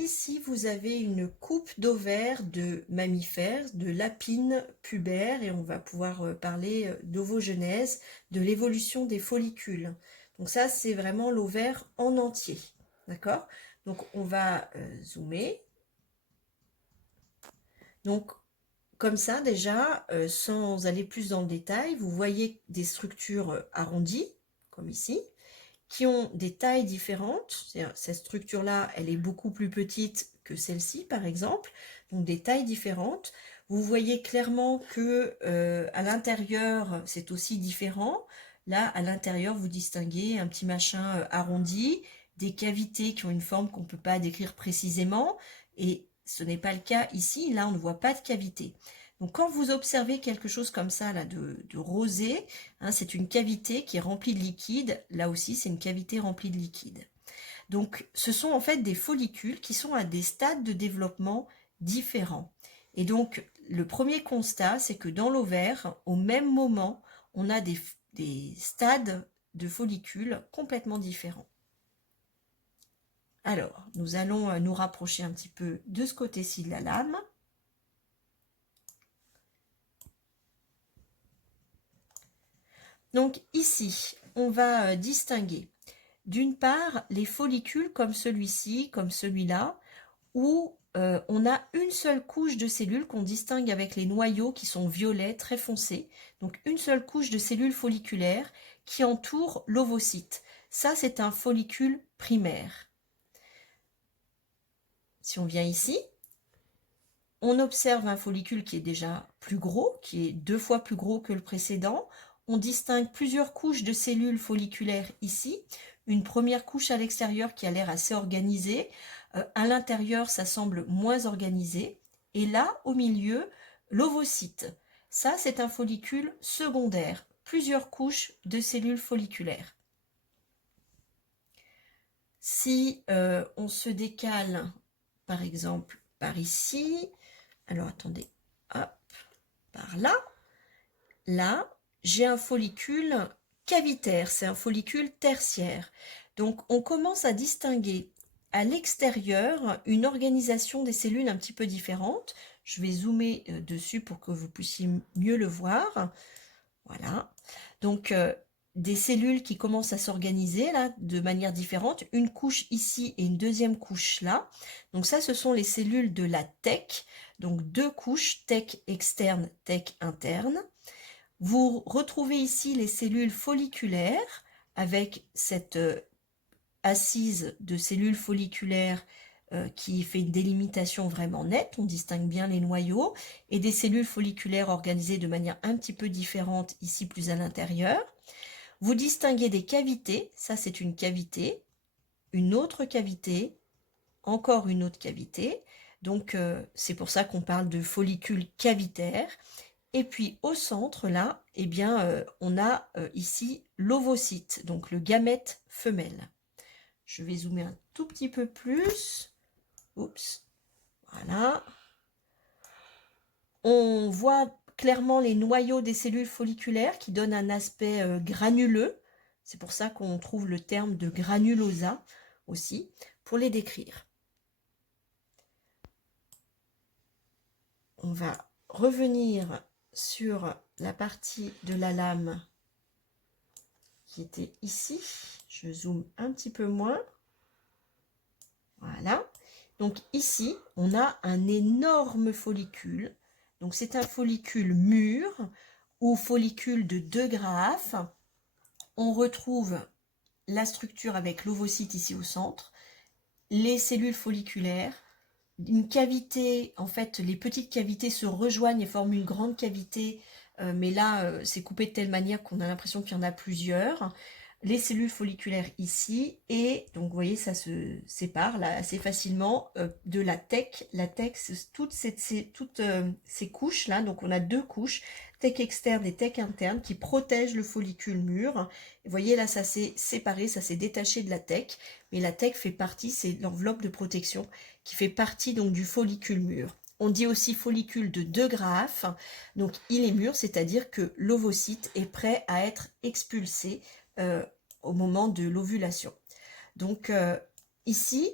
ici, vous avez une coupe d'ovaires de mammifères, de lapines pubaires, et on va pouvoir parler d'ovogenèse, de l'évolution des follicules. Donc ça, c'est vraiment l'ovaire en entier. D'accord? Donc on va zoomer. Donc comme ça, déjà, sans aller plus dans le détail, vous voyez des structures arrondies, comme ici, qui ont des tailles différentes. Cette structure-là, elle est beaucoup plus petite que celle-ci, par exemple, donc des tailles différentes. Vous voyez clairement que à l'intérieur, c'est aussi différent. Là, à l'intérieur, vous distinguez un petit machin arrondi, des cavités qui ont une forme qu'on ne peut pas décrire précisément, et ce n'est pas le cas ici. Là, on ne voit pas de cavité. Donc, quand vous observez quelque chose comme ça, là, de rosé, hein, c'est une cavité qui est remplie de liquide. Là aussi, c'est une cavité remplie de liquide. Donc, ce sont en fait des follicules qui sont à des stades de développement différents. Et donc, le premier constat, c'est que dans l'ovaire, au même moment, on a des stades de follicules complètement différents. Alors, nous allons nous rapprocher un petit peu de ce côté-ci de la lame. Donc ici, on va distinguer d'une part les follicules comme celui-ci, comme celui-là, où on a une seule couche de cellules qu'on distingue avec les noyaux qui sont violets, très foncés. Donc une seule couche de cellules folliculaires qui entoure l'ovocyte. Ça, c'est un follicule primaire. Si on vient ici, on observe un follicule qui est déjà plus gros, qui est 2 fois plus gros que le précédent. On distingue plusieurs couches de cellules folliculaires ici. Une première couche à l'extérieur qui a l'air assez organisée. À l'intérieur, ça semble moins organisé. Et là, au milieu, l'ovocyte. Ça, c'est un follicule secondaire. Plusieurs couches de cellules folliculaires. Si on se décale, par exemple, par ici, alors attendez, hop, par là, là, j'ai un follicule cavitaire, c'est un follicule tertiaire. Donc on commence à distinguer à l'extérieur une organisation des cellules un petit peu différente. Je vais zoomer dessus pour que vous puissiez mieux le voir. Voilà. Donc des cellules qui commencent à s'organiser là de manière différente, une couche ici et une deuxième couche là. Donc ça, ce sont les cellules de la thèque. Donc 2 couches, thèque externe, thèque interne. Vous retrouvez ici les cellules folliculaires avec cette assise de cellules folliculaires qui fait une délimitation vraiment nette. On distingue bien les noyaux et des cellules folliculaires organisées de manière un petit peu différente ici plus à l'intérieur. Vous distinguez des cavités, ça c'est une cavité, une autre cavité, encore une autre cavité. Donc c'est pour ça qu'on parle de follicules cavitaires. Et puis au centre, là, eh bien, on a ici l'ovocyte, donc le gamète femelle. Je vais zoomer un tout petit peu plus. Oups, voilà. On voit clairement les noyaux des cellules folliculaires qui donnent un aspect granuleux. C'est pour ça qu'on trouve le terme de granulosa aussi, pour les décrire. On va revenir sur la partie de la lame qui était ici. Je zoome un petit peu moins. Voilà. Donc ici, on a un énorme follicule. Donc c'est un follicule mûr ou follicule de 2 graphes. On retrouve la structure avec l'ovocyte ici au centre, les cellules folliculaires, une cavité, en fait les petites cavités se rejoignent et forment une grande cavité, mais là c'est coupé de telle manière qu'on a l'impression qu'il y en a plusieurs. Les cellules folliculaires ici, et donc vous voyez ça se sépare là assez facilement de la thèque. La thèque, c'est toutes ces couches là, donc on a 2 couches, thèque externe et thèque interne, qui protègent le follicule mûr. Vous voyez là, ça s'est séparé, ça s'est détaché de la thèque, mais la thèque fait partie, c'est l'enveloppe de protection qui fait partie donc du follicule mûr. On dit aussi follicule de 2 graphes, donc il est mûr, c'est-à-dire que l'ovocyte est prêt à être expulsé au moment de l'ovulation. Donc ici,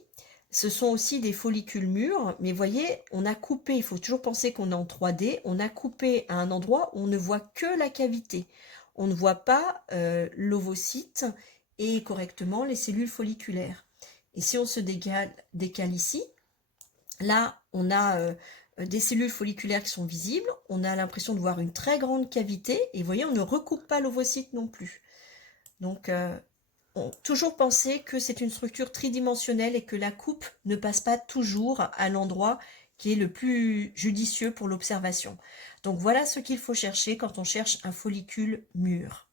Ce sont aussi des follicules mûrs, mais voyez, on a coupé, il faut toujours penser qu'on est en 3D, on a coupé à un endroit où on ne voit que la cavité. On ne voit pas l'ovocyte et correctement les cellules folliculaires. Et si on se décale ici, là, on a des cellules folliculaires qui sont visibles, on a l'impression de voir une très grande cavité, et vous voyez, on ne recoupe pas l'ovocyte non plus. Donc, toujours penser que c'est une structure tridimensionnelle et que la coupe ne passe pas toujours à l'endroit qui est le plus judicieux pour l'observation. Donc voilà ce qu'il faut chercher quand on cherche un follicule mûr.